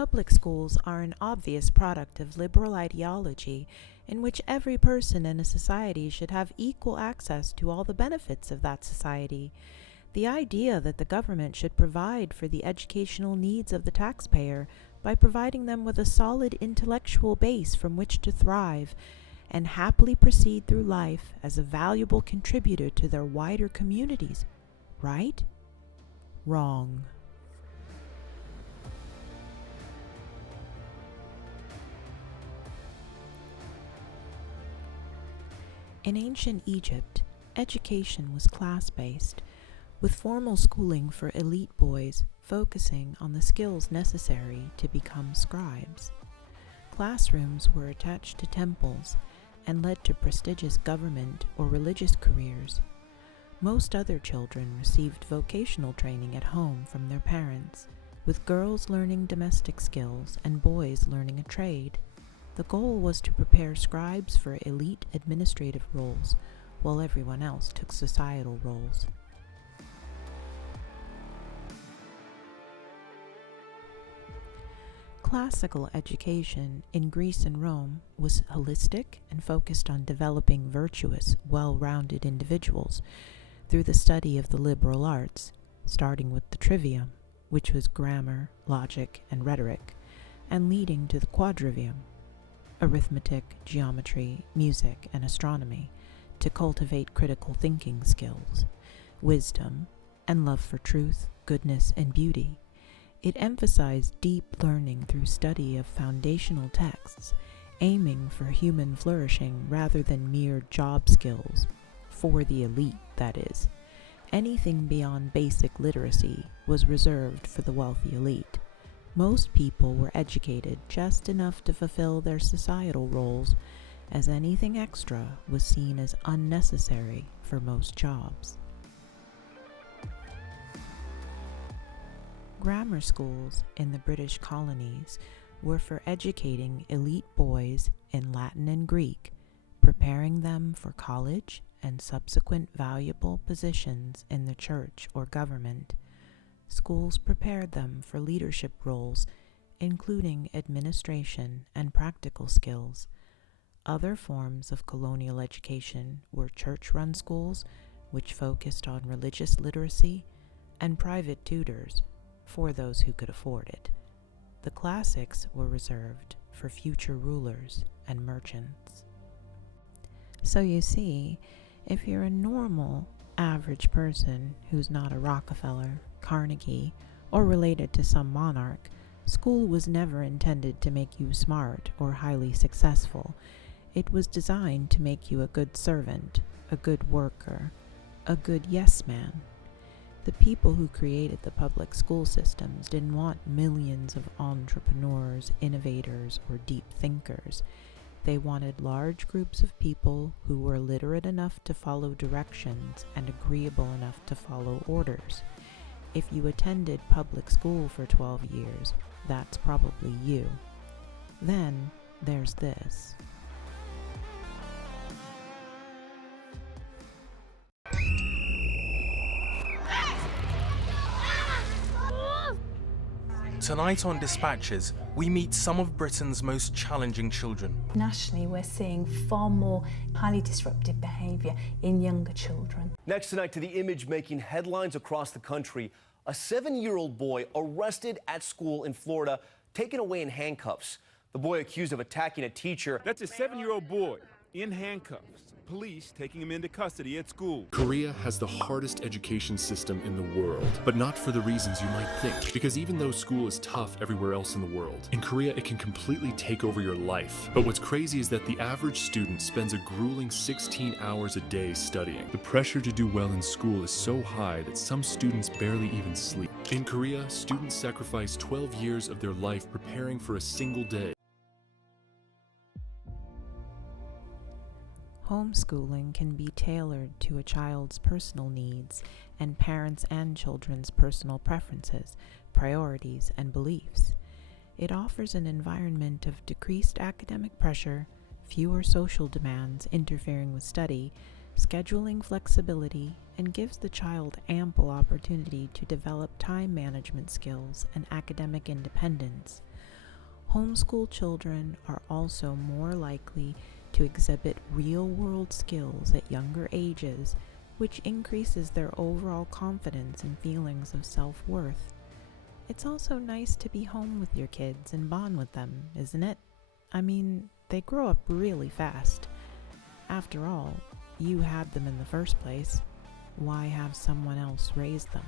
Public schools are an obvious product of liberal ideology in which every person in a society should have equal access to all the benefits of that society. The idea that the government should provide for the educational needs of the taxpayer by providing them with a solid intellectual base from which to thrive and happily proceed through life as a valuable contributor to their wider communities. Right? Wrong. In ancient Egypt, education was class-based, with formal schooling for elite boys focusing on the skills necessary to become scribes. Classrooms were attached to temples and led to prestigious government or religious careers. Most other children received vocational training at home from their parents, with girls learning domestic skills and boys learning a trade. The goal was to prepare scribes for elite administrative roles, while everyone else took societal roles. Classical education in Greece and Rome was holistic and focused on developing virtuous, well-rounded individuals through the study of the liberal arts, starting with the trivium, which was grammar, logic, and rhetoric, and leading to the quadrivium, arithmetic, geometry, music, and astronomy, to cultivate critical thinking skills, wisdom, and love for truth, goodness, and beauty. It emphasized deep learning through study of foundational texts, aiming for human flourishing rather than mere job skills, for the elite, that is. Anything beyond basic literacy was reserved for the wealthy elite. Most people were educated just enough to fulfill their societal roles, as anything extra was seen as unnecessary for most jobs. Grammar schools in the British colonies were for educating elite boys in Latin and Greek, preparing them for college and subsequent valuable positions in the church or government. Schools prepared them for leadership roles, including administration and practical skills. Other forms of colonial education were church-run schools, which focused on religious literacy, and private tutors, for those who could afford it. The classics were reserved for future rulers and merchants. So you see, if you're a normal, average person who's not a Rockefeller, Carnegie, or related to some monarch, school was never intended to make you smart or highly successful. It was designed to make you a good servant, a good worker, a good yes man. The people who created the public school systems didn't want millions of entrepreneurs, innovators, or deep thinkers. They wanted large groups of people who were literate enough to follow directions and agreeable enough to follow orders. If you attended public school for 12 years, that's probably you. Then there's this. Tonight on Dispatches, we meet some of Britain's most challenging children. Nationally, we're seeing far more highly disruptive behaviour in younger children. Next tonight, to the image making headlines across the country, a 7-year-old boy arrested at school in Florida, taken away in handcuffs. The boy accused of attacking a teacher. That's a 7-year-old boy in handcuffs. Police taking him into custody at school. Korea has the hardest education system in the world, but not for the reasons you might think. Because even though school is tough everywhere else in the world, in Korea it can completely take over your life. But what's crazy is that the average student spends a grueling 16 hours a day studying. The pressure to do well in school is so high that some students barely even sleep. In Korea, students sacrifice 12 years of their life preparing for a single day. Homeschooling can be tailored to a child's personal needs and parents' and children's personal preferences, priorities, and beliefs. It offers an environment of decreased academic pressure, fewer social demands interfering with study, scheduling flexibility, and gives the child ample opportunity to develop time management skills and academic independence. Homeschool children are also more likely to exhibit real-world skills at younger ages, which increases their overall confidence and feelings of self-worth. It's also nice to be home with your kids and bond with them, isn't it? I mean, they grow up really fast. After all, you had them in the first place. Why have someone else raise them?